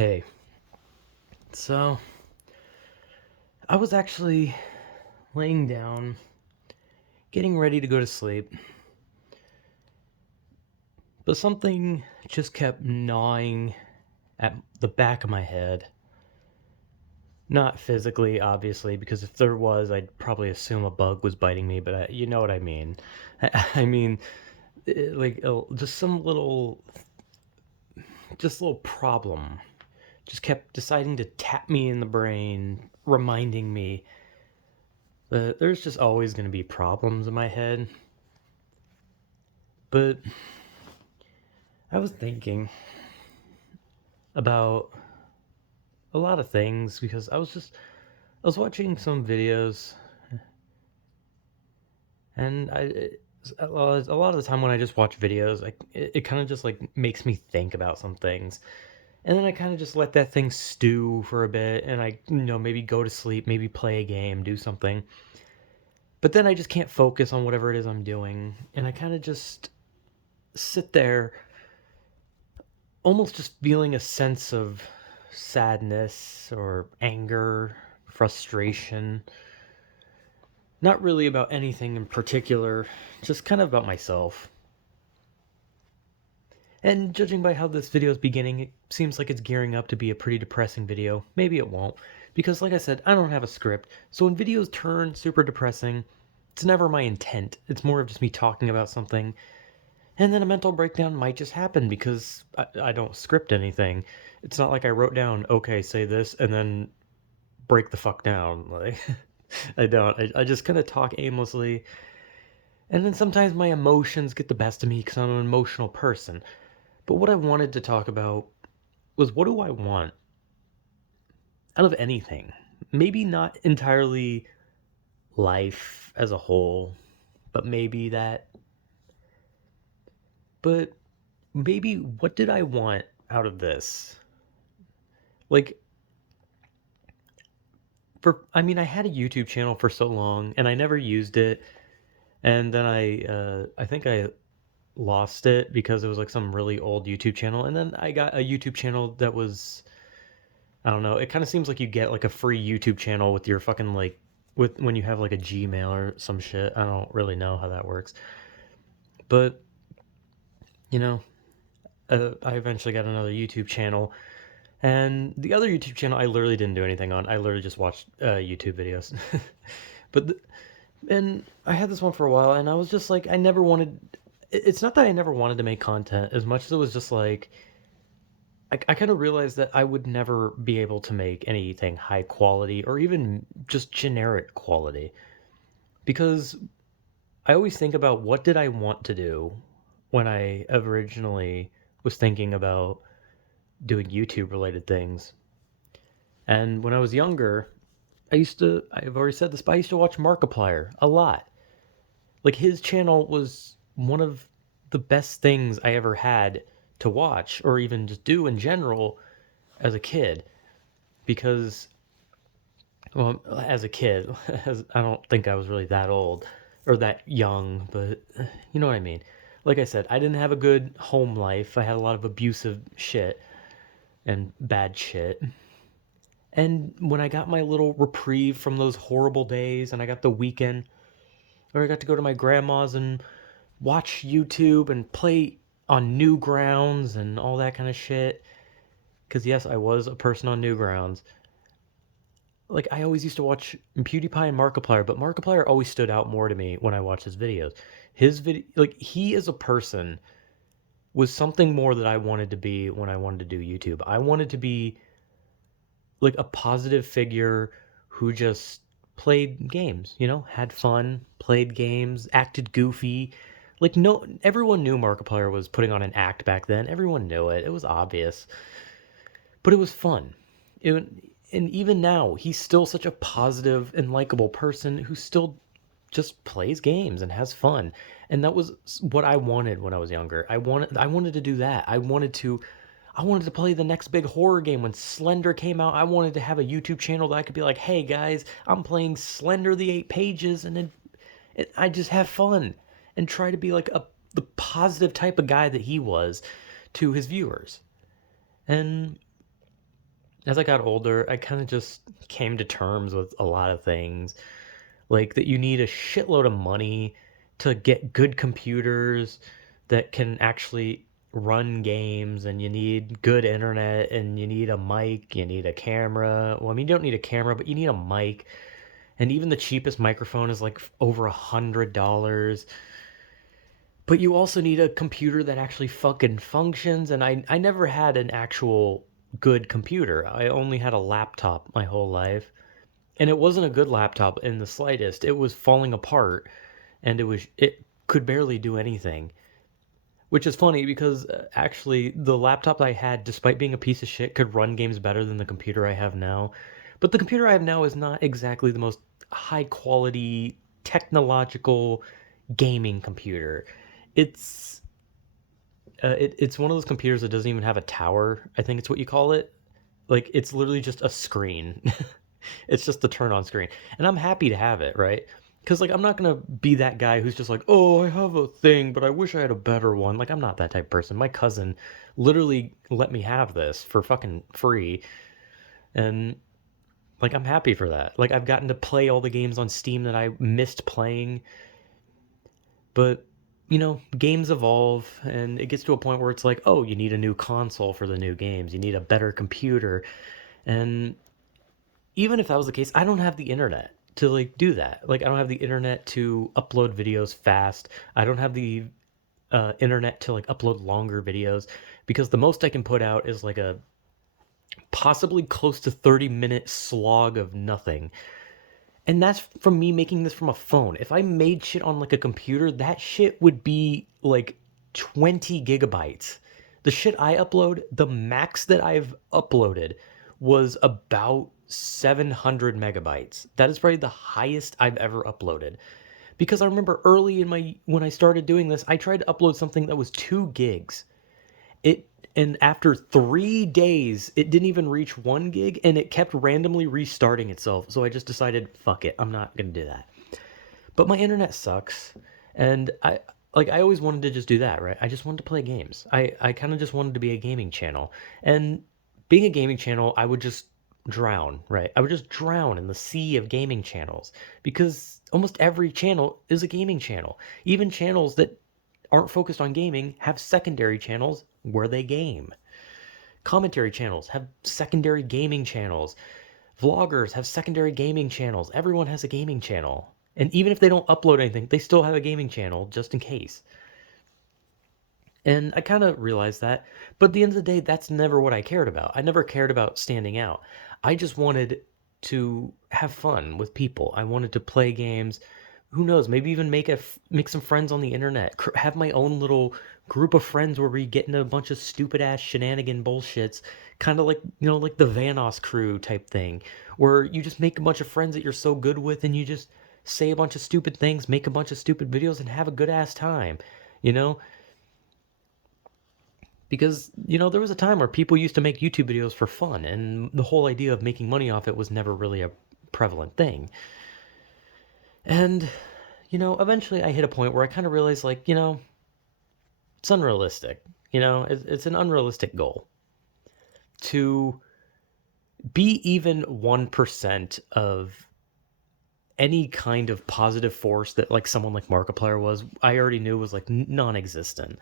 Hey, so I was actually laying down, getting ready to go to sleep, but something just kept gnawing at the back of my head. Not physically, obviously, because if there was, I'd probably assume a bug was biting me, but you know what I mean. I mean, just some little problem just kept deciding to tap me in the brain, reminding me that there's just always going to be problems in my head. But I was thinking about a lot of things because I was watching some videos and a lot of the time when I just watch videos, it kind of just like makes me think about some things. And then I kind of just let that thing stew for a bit and maybe go to sleep, maybe play a game, do something. But then I just can't focus on whatever it is I'm doing and I kind of just sit there almost just feeling a sense of sadness or anger, frustration. Not really about anything in particular, just kind of about myself. And judging by how this video is beginning, it seems like it's gearing up to be a pretty depressing video. Maybe it won't. Because, like I said, I don't have a script, so when videos turn super depressing, it's never my intent. It's more of just me talking about something, and then a mental breakdown might just happen because I don't script anything. It's not like I wrote down, okay, say this, and then break the fuck down. Like, I don't. I just kind of talk aimlessly. And then sometimes my emotions get the best of me because I'm an emotional person. But what I wanted to talk about was what do I want out of anything? Maybe not entirely life as a whole, but maybe that. But maybe what did I want out of this? Like, I had a YouTube channel for so long and I never used it. And then I think I lost it because it was like some really old YouTube channel. And then I got a YouTube channel that was, I don't know, it kind of seems like you get like a free YouTube channel with your fucking like, with when you have like a Gmail or some shit. I don't really know how that works. But, you know, I eventually got another YouTube channel. And the other YouTube channel, I literally didn't do anything on. I literally just watched YouTube videos. but and I had this one for a while, and I was just like, I never wanted. It's not that I never wanted to make content as much as it was just like I kind of realized that I would never be able to make anything high quality or even just generic quality because I always think about what did I want to do when I originally was thinking about doing YouTube related things. And when I was younger, I've already said this, but I used to watch Markiplier a lot. Like his channel was one of the best things I ever had to watch or even just do in general as a kid because well as a kid as I don't think I was really that old or that young, but you know what I mean. Like I said, I didn't have a good home life. I had a lot of abusive shit and bad shit. And when I got my little reprieve from those horrible days and I got the weekend where I got to go to my grandma's and watch YouTube and play on Newgrounds and all that kind of shit. Because, yes, I was a person on Newgrounds. Like, I always used to watch PewDiePie and Markiplier, but Markiplier always stood out more to me when I watched his videos. He as a person was something more that I wanted to be when I wanted to do YouTube. I wanted to be like a positive figure who just played games, had fun, played games, acted goofy. Like no everyone knew Markiplier was putting on an act back then. Everyone knew it. It was obvious. But it was fun. It, and even now, he's still such a positive and likable person who still just plays games and has fun. And that was what I wanted when I was younger. I wanted to do that. I wanted to play the next big horror game when Slender came out. I wanted to have a YouTube channel that I could be like, "Hey guys, I'm playing Slender the 8 Pages," and then I just have fun and try to be like the positive type of guy that he was to his viewers. And as I got older, I kind of just came to terms with a lot of things, like that you need a shitload of money to get good computers that can actually run games, and you need good internet, and you need a mic, you need a camera. Well, I mean, you don't need a camera, but you need a mic, and even the cheapest microphone is like over $100. But you also need a computer that actually fucking functions, and I never had an actual good computer. I only had a laptop my whole life, and it wasn't a good laptop in the slightest. It was falling apart, and it could barely do anything. Which is funny because actually the laptop I had, despite being a piece of shit, could run games better than the computer I have now. But the computer I have now is not exactly the most high quality technological gaming computer. It's it's one of those computers that doesn't even have a tower. I think it's what you call it. Like it's literally just a screen. It's just the turn on screen. And I'm happy to have it, right? Because like I'm not gonna be that guy who's just like, oh, I have a thing, but I wish I had a better one. Like I'm not that type of person. My cousin literally let me have this for fucking free, and like I'm happy for that. Like I've gotten to play all the games on Steam that I missed playing, but games evolve, and it gets to a point where it's like, oh, you need a new console for the new games. You need a better computer, and even if that was the case, I don't have the internet to like do that. Like I don't have the internet to upload videos fast. I don't have the internet to like upload longer videos, because the most I can put out is like a possibly close to 30-minute slog of nothing. And that's from me making this from a phone. If I made shit on like a computer, that shit would be like 20 gigabytes. The shit I upload, the max that I've uploaded was about 700 megabytes. That is probably the highest I've ever uploaded. Because I remember early in my when I started doing this, I tried to upload something that was 2 gigs. It and after 3 days, it didn't even reach 1 gig, and it kept randomly restarting itself. So I just decided, fuck it, I'm not going to do that. But my internet sucks, and I always wanted to just do that, right? I just wanted to play games. I kind of just wanted to be a gaming channel. And being a gaming channel, I would just drown, right? I would just drown in the sea of gaming channels, because almost every channel is a gaming channel. Even channels that aren't focused on gaming have secondary channels where they game. Commentary channels have secondary gaming channels. Vloggers have secondary gaming channels. Everyone has a gaming channel. And even if they don't upload anything, they still have a gaming channel just in case. And I kind of realized that. But at the end of the day, that's never what I cared about. I never cared about standing out. I just wanted to have fun with people. I wanted to play games. Who knows? Maybe even make some friends on the internet. Have my own little group of friends where we get into a bunch of stupid ass shenanigan bullshits, kind of like like the Vanos crew type thing, where you just make a bunch of friends that you're so good with, and you just say a bunch of stupid things, make a bunch of stupid videos, and have a good ass time. You know, because there was a time where people used to make YouTube videos for fun, and the whole idea of making money off it was never really a prevalent thing. And eventually I hit a point where I kind of realized, like, it's unrealistic. It's an unrealistic goal to be even 1% of any kind of positive force that like someone like Markiplier was. I already knew was like non-existent.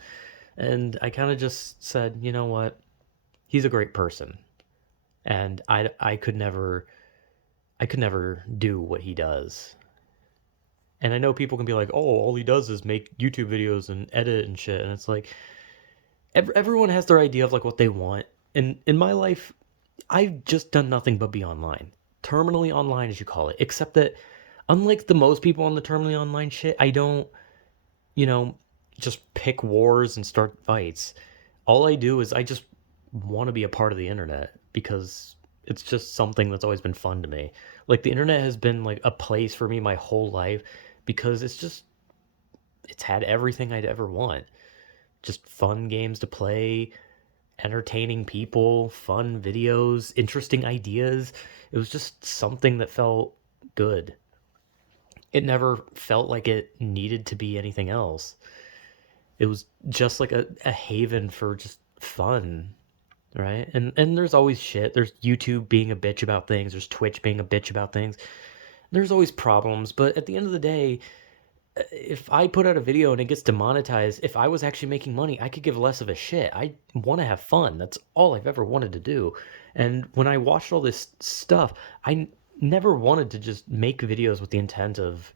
And I kind of just said, you know what, he's a great person, and I could never do what he does. And I know people can be like, oh, all he does is make YouTube videos and edit and shit, and it's like everyone has their idea of like what they want. And in my life, I've just done nothing but be online, terminally online as you call it. Except that, unlike the most people on the terminally online shit, I don't you know just pick wars and start fights. All I do is I just want to be a part of the internet, because it's just something that's always been fun to me. Like the internet has been like a place for me my whole life, because it's had everything I'd ever want. Just fun games to play, entertaining people, fun videos, interesting ideas. It was just something that felt good. It never felt like it needed to be anything else. It was just like a haven for just fun. right? And there's always shit. There's YouTube being a bitch about things. There's Twitch being a bitch about things. There's always problems, but at the end of the day, if I put out a video and it gets demonetized, if I was actually making money, I could give less of a shit. I want to have fun. That's all I've ever wanted to do. And when I watched all this stuff, never wanted to just make videos with the intent of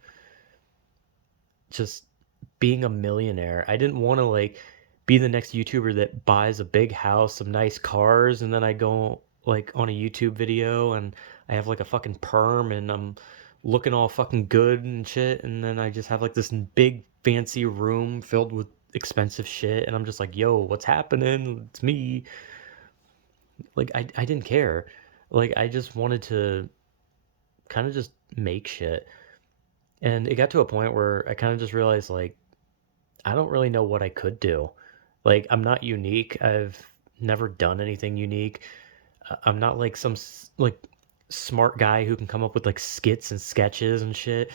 just being a millionaire. I didn't want to like be the next YouTuber that buys a big house, some nice cars, and then I go like on a YouTube video and I have like a fucking perm and I'm looking all fucking good and shit, and then I just have like this big fancy room filled with expensive shit, and I'm just like, yo, what's happening? It's me. Like I didn't care. Like I just wanted to kind of just make shit. And it got to a point where I kind of just realized like I don't really know what I could do. Like, I'm not unique. I've never done anything unique. I'm not like like smart guy who can come up with like skits and sketches and shit.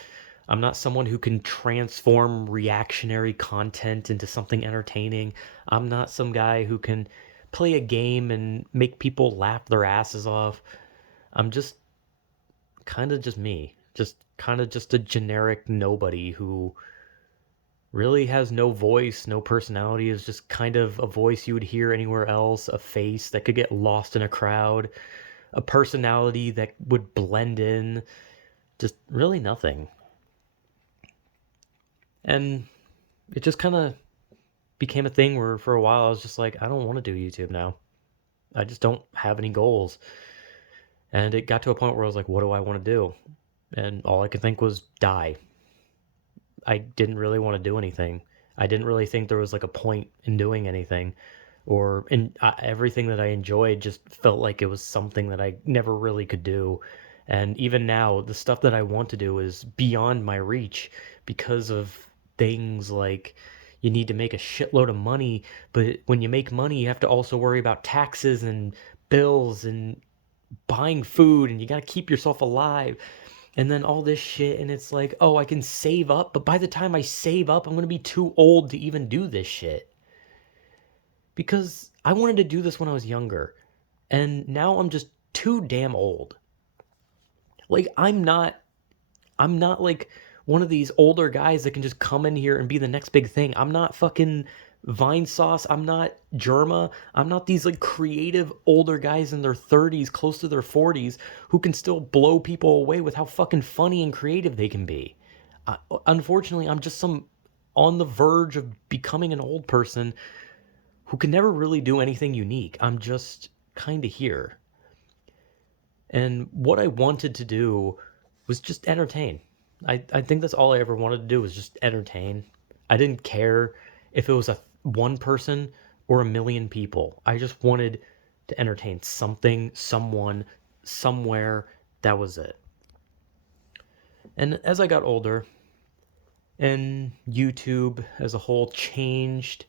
I'm not someone who can transform reactionary content into something entertaining. I'm not some guy who can play a game and make people laugh their asses off. I'm just kind of just me. Just kind of just a generic nobody who really has no voice, no personality, is just kind of a voice you would hear anywhere else, a face that could get lost in a crowd, a personality that would blend in, just really nothing. And it just kind of became a thing where for a while I was just like, I don't want to do YouTube now. I just don't have any goals. And it got to a point where I was like, what do I want to do? And all I could think was die. I didn't really want to do anything. I didn't really think there was like a point in doing anything, or in everything that I enjoyed just felt like it was something that I never really could do. And even now, the stuff that I want to do is beyond my reach because of things like you need to make a shitload of money, but when you make money, you have to also worry about taxes and bills and buying food, and you got to keep yourself alive, and then all this shit, and it's like, oh, I can save up, but by the time I save up, I'm going to be too old to even do this shit. Because I wanted to do this when I was younger, and now I'm just too damn old. Like I'm not like one of these older guys that can just come in here and be the next big thing. I'm not fucking Vine Sauce. I'm not Germa. I'm not these like creative older guys in their 30s, close to their 40s, who can still blow people away with how fucking funny and creative they can be. Unfortunately, I'm just some on the verge of becoming an old person who can never really do anything unique. I'm just kind of here. And what I wanted to do was just entertain. I think that's all I ever wanted to do was just entertain. I didn't care if it was a one person or a million people. I just wanted to entertain something, someone, somewhere. That was it. And as I got older and YouTube as a whole changed,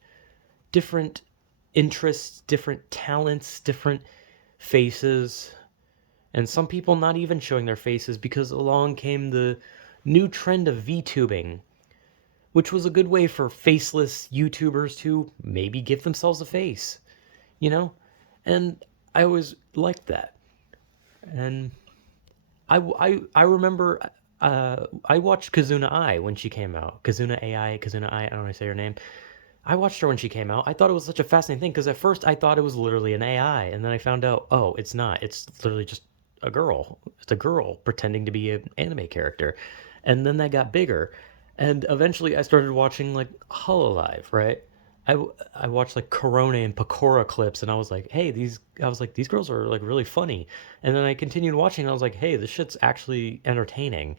different interests, different talents, different faces, and some people not even showing their faces because along came the new trend of VTubing, which was a good way for faceless YouTubers to maybe give themselves a face, you know? And I always liked that. And I remember I watched Kazuna Ai when she came out. Kazuna AI, Kazuna Ai, I don't know how to say her name. I watched her when she came out. I thought it was such a fascinating thing because at first I thought it was literally an AI, and then I found out, oh, it's not. It's literally just a girl. It's a girl pretending to be an anime character. And then that got bigger. And eventually I started watching like Hololive, right? I watched like Corona and Pecora clips, and I was like, hey, these girls are like really funny. And then I continued watching, and I was like, hey, this shit's actually entertaining.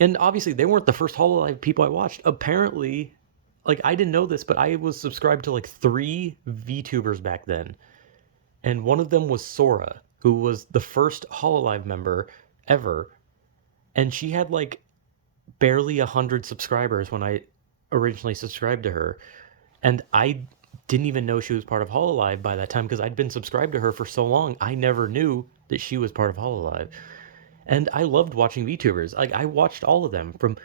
And obviously they weren't the first Hololive people I watched. Apparently, like I didn't know this, but I was subscribed to like 3 VTubers back then, and one of them was Sora, who was the first Hololive member ever, and she had like barely 100 subscribers when I originally subscribed to her, and I didn't even know she was part of Hololive by that time because I'd been subscribed to her for so long. I never knew that she was part of Hololive, and I loved watching VTubers. Like I watched all of them from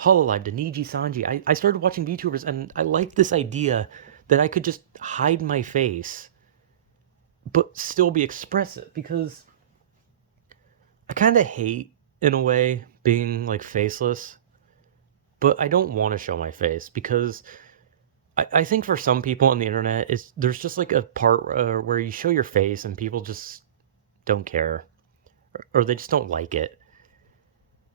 Hololive to Niji Sanji. I started watching VTubers and I liked this idea that I could just hide my face but still be expressive, because I kind of hate, in a way, being like faceless, but I don't want to show my face because I think for some people on the internet, there's just like a part where you show your face and people just don't care, or they just don't like it.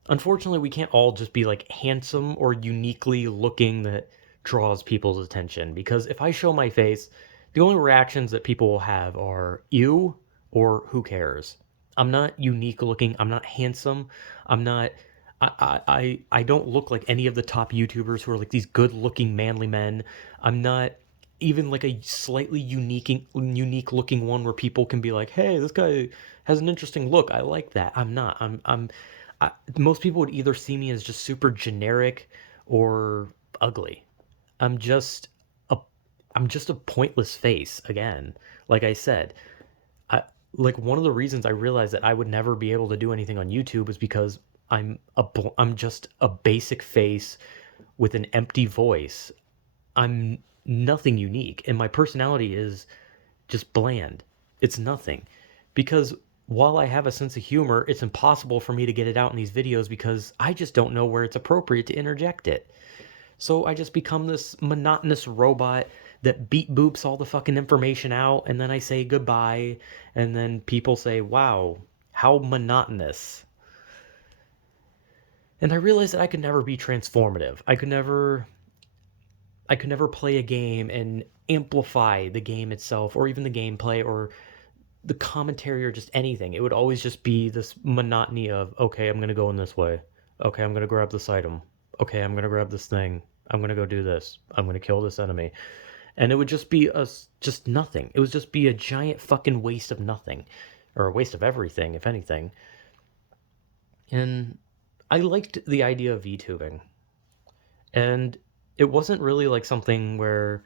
Unfortunately, we can't all just be like handsome or uniquely looking that draws people's attention, because if I show my face, the only reactions that people will have are ew or who cares. I'm not unique looking, I'm not handsome, I'm not I don't look like any of the top YouTubers who are like these good looking manly men. I'm not even like a slightly unique looking one where people can be like, "Hey, this guy has an interesting look. I like that." I'm not. Most people would either see me as just super generic or ugly. I'm just a I'm just a pointless face again. Like I said, I like one of the reasons I realized that I would never be able to do anything on YouTube is because I'm just a basic face with an empty voice. I'm nothing unique, and my personality is just bland. It's nothing. Because while I have a sense of humor, it's impossible for me to get it out in these videos because I just don't know where it's appropriate to interject it. So I just become this monotonous robot that beat boops all the fucking information out, and then I say goodbye, and then people say, wow, how monotonous. And I realized that I could never be transformative. I could never play a game and amplify the game itself, or even the gameplay, or the commentary, or just anything. It would always just be this monotony of, okay, I'm gonna go in this way. Okay, I'm gonna grab this item. Okay, I'm gonna grab this thing. I'm gonna go do this. I'm gonna kill this enemy. And it would just be just nothing. It would just be a giant fucking waste of nothing, or a waste of everything, if anything. And I liked the idea of VTubing. And it wasn't really like something where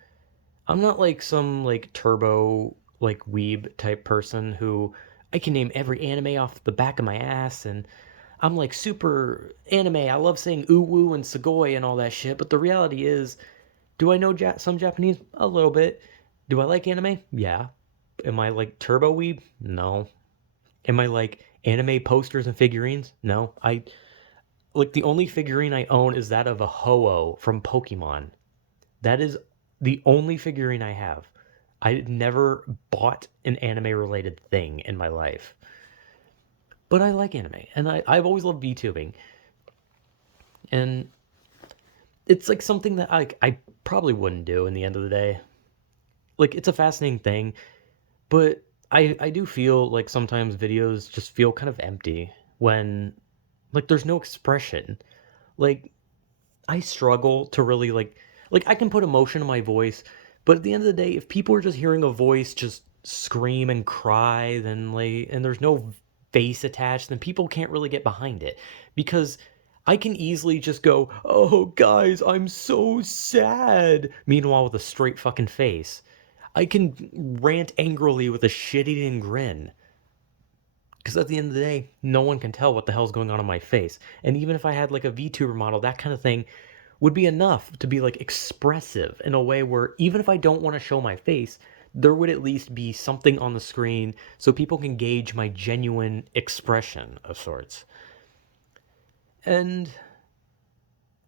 I'm not like some like turbo like weeb type person who I can name every anime off the back of my ass, and I'm like super anime. I love saying uwu and sugoi and all that shit, but the reality is, do I know some Japanese? A little bit. Do I like anime? Yeah. Am I like turbo weeb? No. Am I like anime posters and figurines? No. I like the only figurine I own is that of a Ho-Oh from Pokemon. That is the only figurine I have. I never bought an anime related thing in my life. But I like anime, and I've always loved VTubing. And it's like something that I probably wouldn't do in the end of the day. Like, it's a fascinating thing, but I do feel like sometimes videos just feel kind of empty when, like, there's no expression. Like, I struggle to really like I can put emotion in my voice, but at the end of the day, if people are just hearing a voice just scream and cry, then like, and there's no face attached, then people can't really get behind it, because I can easily just go, "Oh guys, I'm so sad." Meanwhile, with a straight fucking face, I can rant angrily with a shit-eating grin. Because at the end of the day, no one can tell what the hell's going on my face. And even if I had like a VTuber model, that kind of thing would be enough to be like expressive in a way where even if I don't want to show my face, there would at least be something on the screen so people can gauge my genuine expression of sorts. And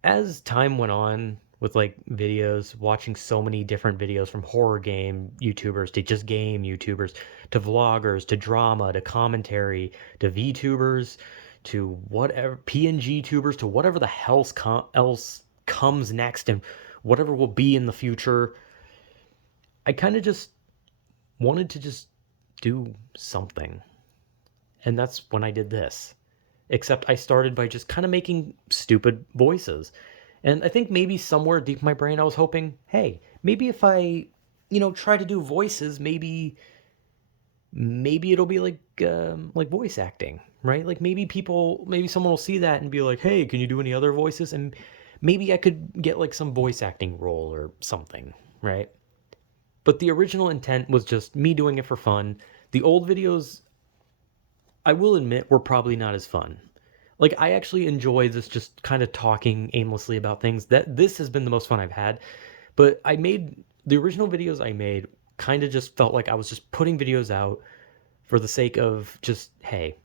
as time went on with like videos, watching so many different videos from horror game YouTubers to just game YouTubers to vloggers to drama to commentary to VTubers to whatever PNG tubers to whatever the else comes next and whatever will be in the future, I kind of just wanted to just do something. And that's when I did this. Except I started by just kind of making stupid voices. And I think maybe somewhere deep in my brain I was hoping, hey, maybe if I, try to do voices, maybe it'll be like voice acting, right? Like maybe someone will see that and be like, "Hey, can you do any other voices?" And maybe I could get like some voice acting role or something, right? But the original intent was just me doing it for fun. The old videos, I will admit, were probably not as fun. Like, I actually enjoy this just kind of talking aimlessly about things. That this has been the most fun I've had. But the original videos I made kind of just felt like I was just putting videos out for the sake of just, hey,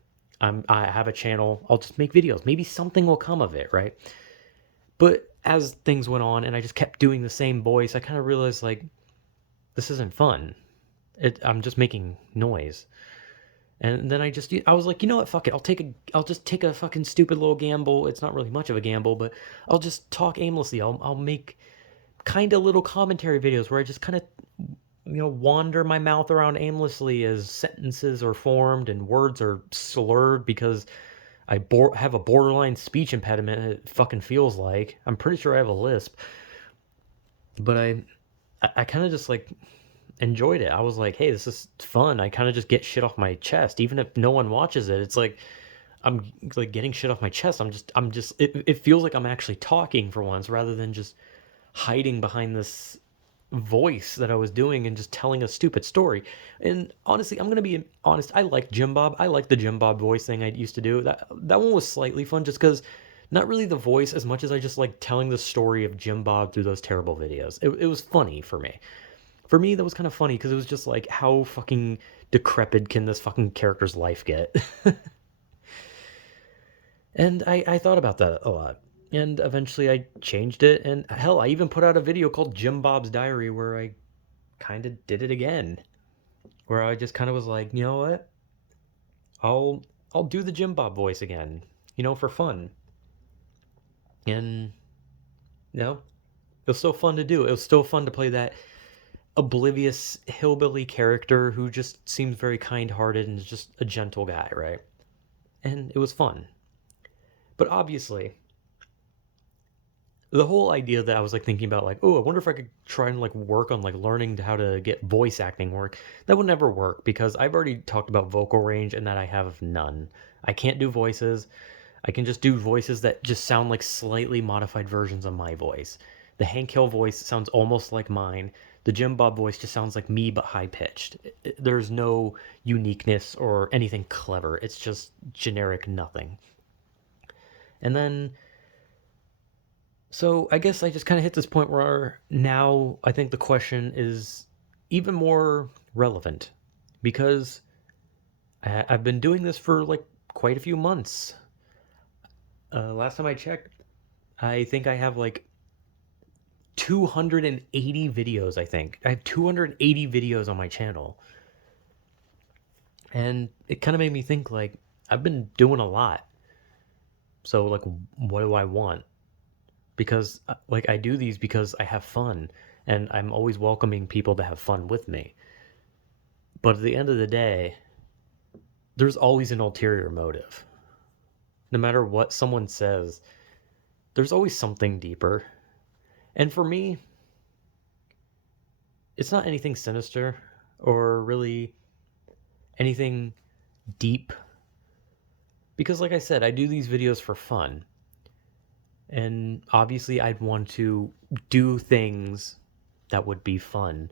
I have a channel, I'll just make videos. Maybe something will come of it, right? But as things went on and I just kept doing the same voice, I kind of realized like this isn't fun. I'm just making noise. And then I was like, you know what, fuck it. I'll just take a fucking stupid little gamble. It's not really much of a gamble, but I'll just talk aimlessly. I'll make kind of little commentary videos where I just kind of wander my mouth around aimlessly as sentences are formed and words are slurred because have a borderline speech impediment. It fucking feels like I'm pretty sure I have a lisp, but I kind of just like enjoyed it. I was like, hey, this is fun. I kind of just get shit off my chest, even if no one watches it. It's like I'm like getting shit off my chest. It feels like I'm actually talking for once rather than just hiding behind this voice that I was doing and just telling a stupid story. And honestly, I'm gonna be honest. I like Jim Bob. I like the Jim Bob voice thing I used to do. That one was slightly fun, just because not really the voice as much as I just like telling the story of Jim Bob through those terrible videos. It was funny for me. For me, that was kind of funny because it was just like, how fucking decrepit can this fucking character's life get? And I thought about that a lot. And eventually I changed it. And hell, I even put out a video called Jim Bob's Diary where I kind of did it again. Where I just kind of was like, you know what? I'll I'll do the Jim Bob voice again, for fun. And it was still fun to do. It was still fun to play that oblivious hillbilly character who just seems very kind-hearted and is just a gentle guy, right? And it was fun. But obviously, the whole idea that I was like thinking about, like, oh, I wonder if I could try and like work on like learning how to get voice acting work, that would never work because I've already talked about vocal range and that I have none. I can't do voices. I can just do voices that just sound like slightly modified versions of my voice. The Hank Hill voice sounds almost like mine. The Jim Bob voice just sounds like me but high pitched. There's no uniqueness or anything clever. It's just generic nothing. And then so I guess I just kind of hit this point where now I think the question is even more relevant because I've been doing this for like quite a few months. Last time I checked, I think I have like 280 videos. I think I have 280 videos on my channel, and it kind of made me think like I've been doing a lot. So like, what do I want? Because like I do these because I have fun and I'm always welcoming people to have fun with me. But at the end of the day, there's always an ulterior motive. No matter what someone says, there's always something deeper. And for me, it's not anything sinister or really anything deep. Because like I said, I do these videos for fun. And obviously I'd want to do things that would be fun.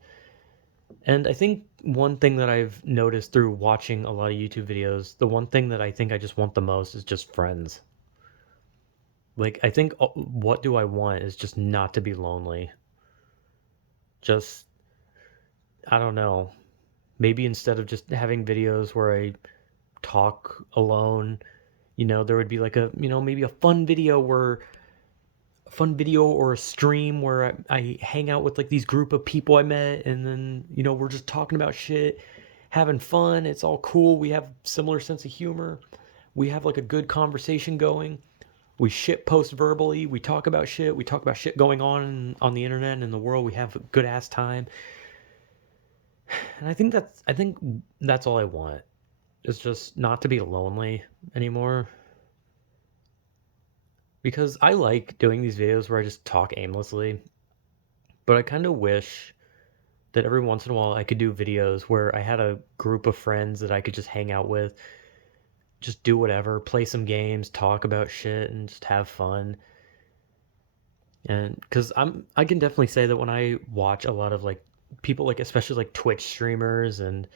And I think one thing that I've noticed through watching a lot of YouTube videos, the one thing that I think I just want the most is just friends. Like, I think what do I want is just not to be lonely. Just, I don't know. Maybe instead of just having videos where I talk alone, there would be like maybe a fun video or a stream where I hang out with like these group of people I met and then we're just talking about shit, having fun. It's all cool. We have similar sense of humor. We have like a good conversation going. We shit post verbally. We talk about shit. We talk about shit going on the internet and in the world. We have a good ass time. And I think that's all I want. Is just not to be lonely anymore. Because I like doing these videos where I just talk aimlessly, but I kind of wish that every once in a while I could do videos where I had a group of friends that I could just hang out with, just do whatever, play some games, talk about shit, and just have fun. And because I can definitely say that when I watch a lot of like people, like especially like Twitch streamers and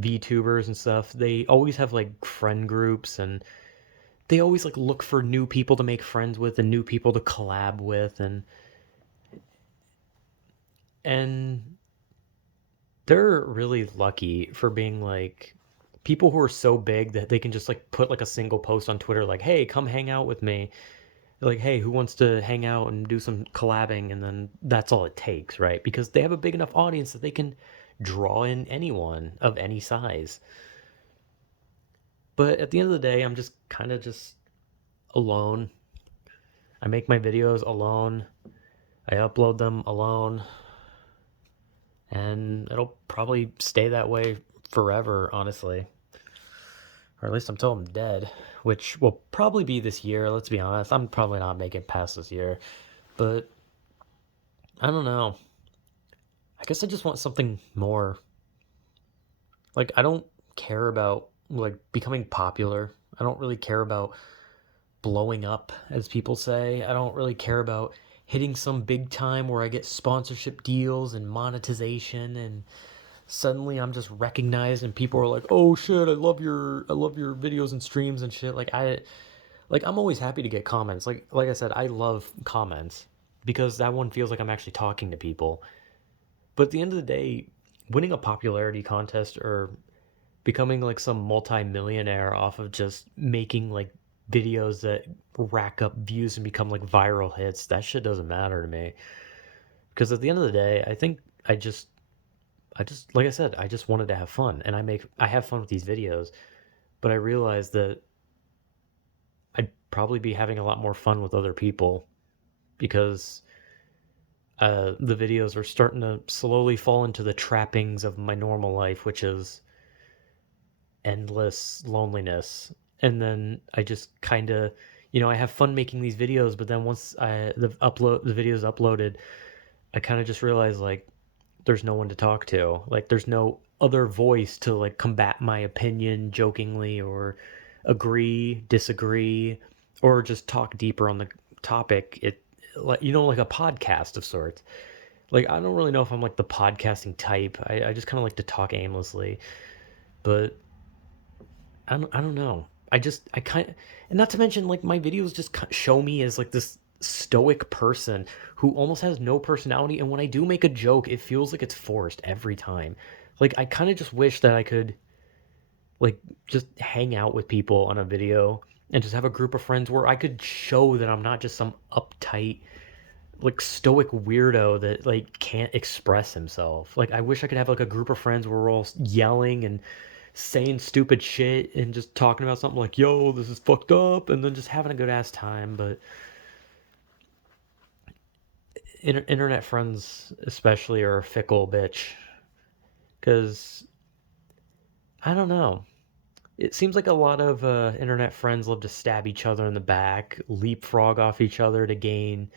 VTubers and stuff, they always have like friend groups and they always like look for new people to make friends with and new people to collab with and they're really lucky for being like people who are so big that they can just like put like a single post on Twitter like, "Hey, come hang out with me." Like, "Hey, who wants to hang out and do some collabing?" And then that's all it takes, right? Because they have a big enough audience that they can draw in anyone of any size. But at the end of the day, I'm just kind of just alone. I make my videos alone. I upload them alone. And it'll probably stay that way forever, honestly. Or at least until I'm dead, which will probably be this year, let's be honest. I'm probably not making it past this year. But I don't know. I guess I just want something more. Like, I don't care about like becoming popular. I don't really care about blowing up, as people say. I don't really care about hitting some big time where I get sponsorship deals and monetization and suddenly I'm just recognized and people are like, "Oh shit, I love your videos and streams and shit." Like I'm always happy to get comments. Like I said, I love comments because that one feels like I'm actually talking to people. But at the end of the day, winning a popularity contest or becoming like some multi-millionaire off of just making like videos that rack up views and become like viral hits, that shit doesn't matter to me. Because at the end of the day, I think I just like I said, I just wanted to have fun and I have fun with these videos, but I realized that I'd probably be having a lot more fun with other people because the videos are starting to slowly fall into the trappings of my normal life, which is endless loneliness. And then I just kind of, I have fun making these videos, but then once the videos uploaded, I kind of just realized like there's no one to talk to. Like there's no other voice to like combat my opinion jokingly or agree, disagree, or just talk deeper on the topic. It like like a podcast of sorts. Like I don't really know if I'm like the podcasting type. I just kind of like to talk aimlessly, but I don't know. I kind of, and not to mention like my videos just show me as like this stoic person who almost has no personality, and when I do make a joke it feels like it's forced every time. Like I kind of just wish that I could like just hang out with people on a video and just have a group of friends where I could show that I'm not just some uptight like stoic weirdo that like can't express himself. Like I wish I could have like a group of friends where we're all yelling and saying stupid shit and just talking about something like, "Yo, this is fucked up," and then just having a good ass time. But internet friends, especially, are a fickle bitch. Because I don't know. It seems like a lot of internet friends love to stab each other in the back, leapfrog off each other to gain.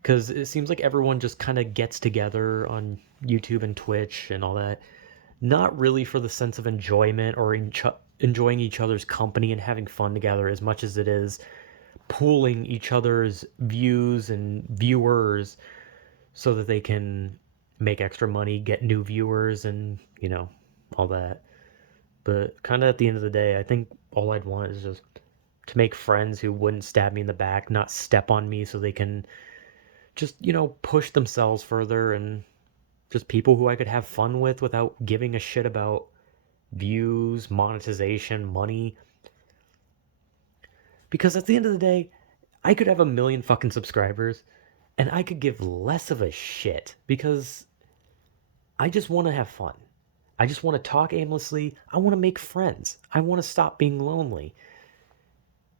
Because it seems like everyone just kind of gets together on YouTube and Twitch and all that, not really for the sense of enjoyment or enjoying each other's company and having fun together as much as it is pooling each other's views and viewers so that they can make extra money, get new viewers, and, all that. But kind of at the end of the day, I think all I'd want is just to make friends who wouldn't stab me in the back, not step on me so they can just, push themselves further and just people who I could have fun with without giving a shit about views, monetization, money. Because at the end of the day, I could have a million fucking subscribers and I could give less of a shit because I just want to have fun. I just want to talk aimlessly. I want to make friends. I want to stop being lonely.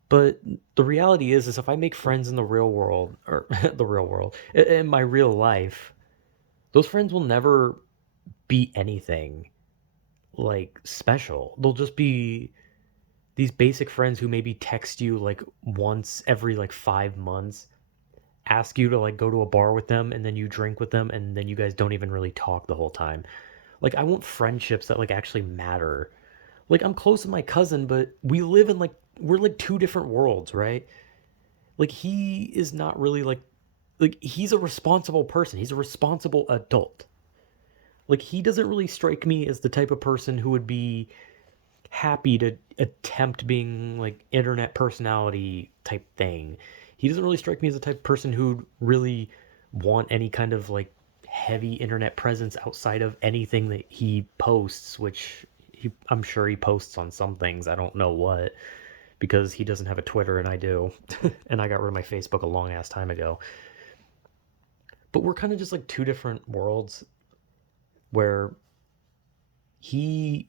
But the reality is if I make friends in the real world, or the real world, in my real life, those friends will never be anything like special. They'll just be these basic friends who maybe text you like once every like 5 months, ask you to like go to a bar with them, and then you drink with them, and then you guys don't even really talk the whole time. Like I want friendships that like actually matter. Like I'm close with my cousin, but we're like two different worlds, right? Like he is not really like he's a responsible person. He's a responsible adult. Like he doesn't really strike me as the type of person who would be happy to attempt being like internet personality type thing. He doesn't really strike me as the type of person who'd really want any kind of like heavy internet presence outside of anything that he posts, which I'm sure he posts on some things. I don't know what, because he doesn't have a Twitter and I do. And I got rid of my Facebook a long ass time ago. But we're kind of just like two different worlds where he,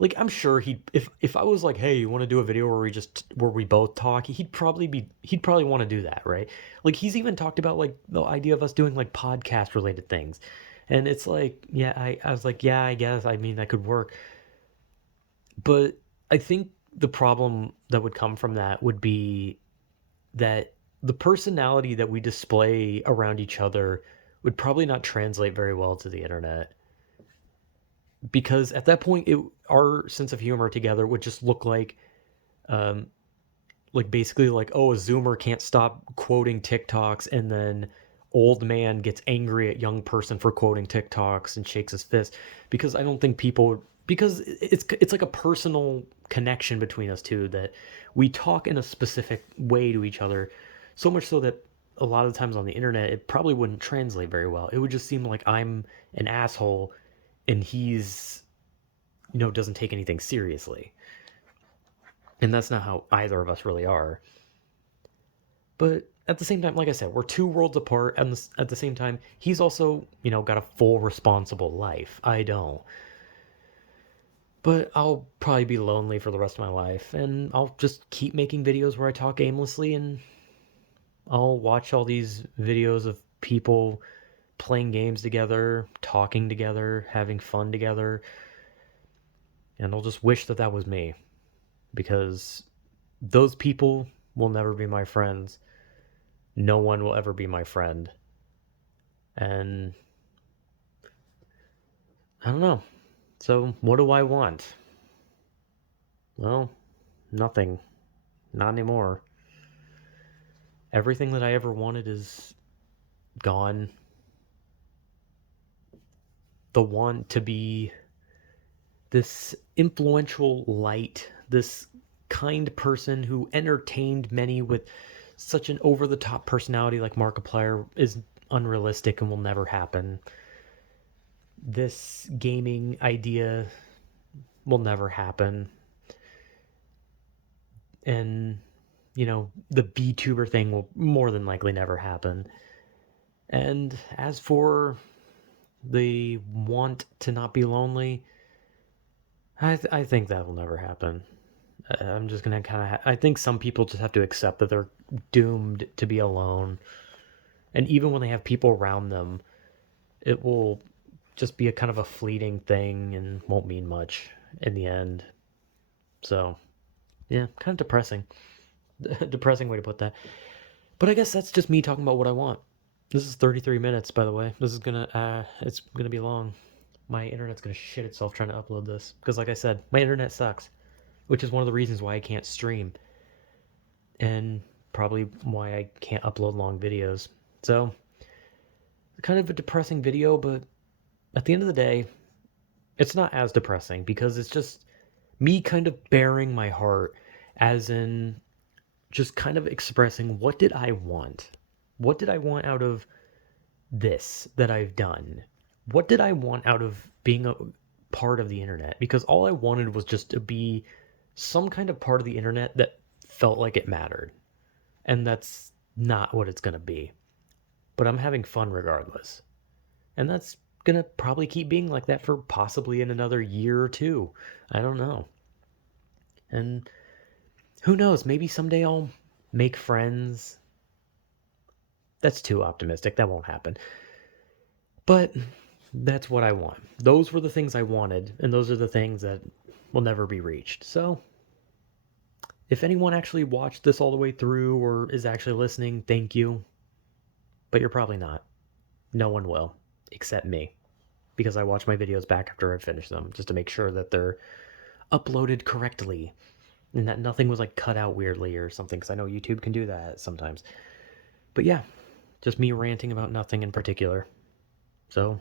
like, I'm sure he, if I was like, hey, you want to do a video where we both talk, he'd probably want to do that, right? Like, he's even talked about like the idea of us doing like podcast related things. And it's like, yeah, I was like, yeah, I guess, I mean, that could work. But I think the problem that would come from that would be that the personality that we display around each other would probably not translate very well to the internet, because at that point our sense of humor together would just look um like basically like, oh, a zoomer can't stop quoting TikToks, and then old man gets angry at young person for quoting TikToks and shakes his fist. Because I don't think people, because it's like a personal connection between us two, that we talk in a specific way to each other, so much so that a lot of times on the internet it probably wouldn't translate very well. It would just seem like I'm an asshole and he's, doesn't take anything seriously. And that's not how either of us really are. But at the same time, like I said, we're two worlds apart. And at the same time, he's also, got a full responsible life. I don't. But I'll probably be lonely for the rest of my life. And I'll just keep making videos where I talk aimlessly. And I'll watch all these videos of people playing games together, talking together, having fun together. And I'll just wish that that was me. Because those people will never be my friends. No one will ever be my friend. And I don't know. So, what do I want? Well, nothing. Not anymore. Everything that I ever wanted is gone. The want to be this influential light, this kind person who entertained many with such an over the top personality like Markiplier is unrealistic and will never happen. This gaming idea will never happen. And, the VTuber thing will more than likely never happen. And as for the want to not be lonely, I think that will never happen. I'm just gonna kind of. I think some people just have to accept that they're doomed to be alone, and even when they have people around them, it will just be a kind of a fleeting thing and won't mean much in the end. So, yeah, kind of depressing. Depressing way to put that. But I guess that's just me talking about what I want. This is 33 minutes, by the way. This is it's gonna be long. My internet's gonna shit itself trying to upload this because, like I said, my internet sucks, which is one of the reasons why I can't stream, and probably why I can't upload long videos. So, kind of a depressing video, but at the end of the day, it's not as depressing because it's just me kind of bearing my heart, as in just kind of expressing what did I want? What did I want out of this that I've done? What did I want out of being a part of the internet? Because all I wanted was just to be some kind of part of the internet that felt like it mattered. And that's not what it's going to be. But I'm having fun regardless. And that's going to probably keep being like that for possibly in another year or two. I don't know. And who knows? Maybe someday I'll make friends. That's too optimistic. That won't happen. But that's what I want. Those were the things I wanted, and those are the things that will never be reached. So, if anyone actually watched this all the way through or is actually listening, thank you. But you're probably not. No one will, except me. Because I watch my videos back after I finish them, just to make sure that they're uploaded correctly. And that nothing was like cut out weirdly or something, because I know YouTube can do that sometimes. But yeah, just me ranting about nothing in particular. So,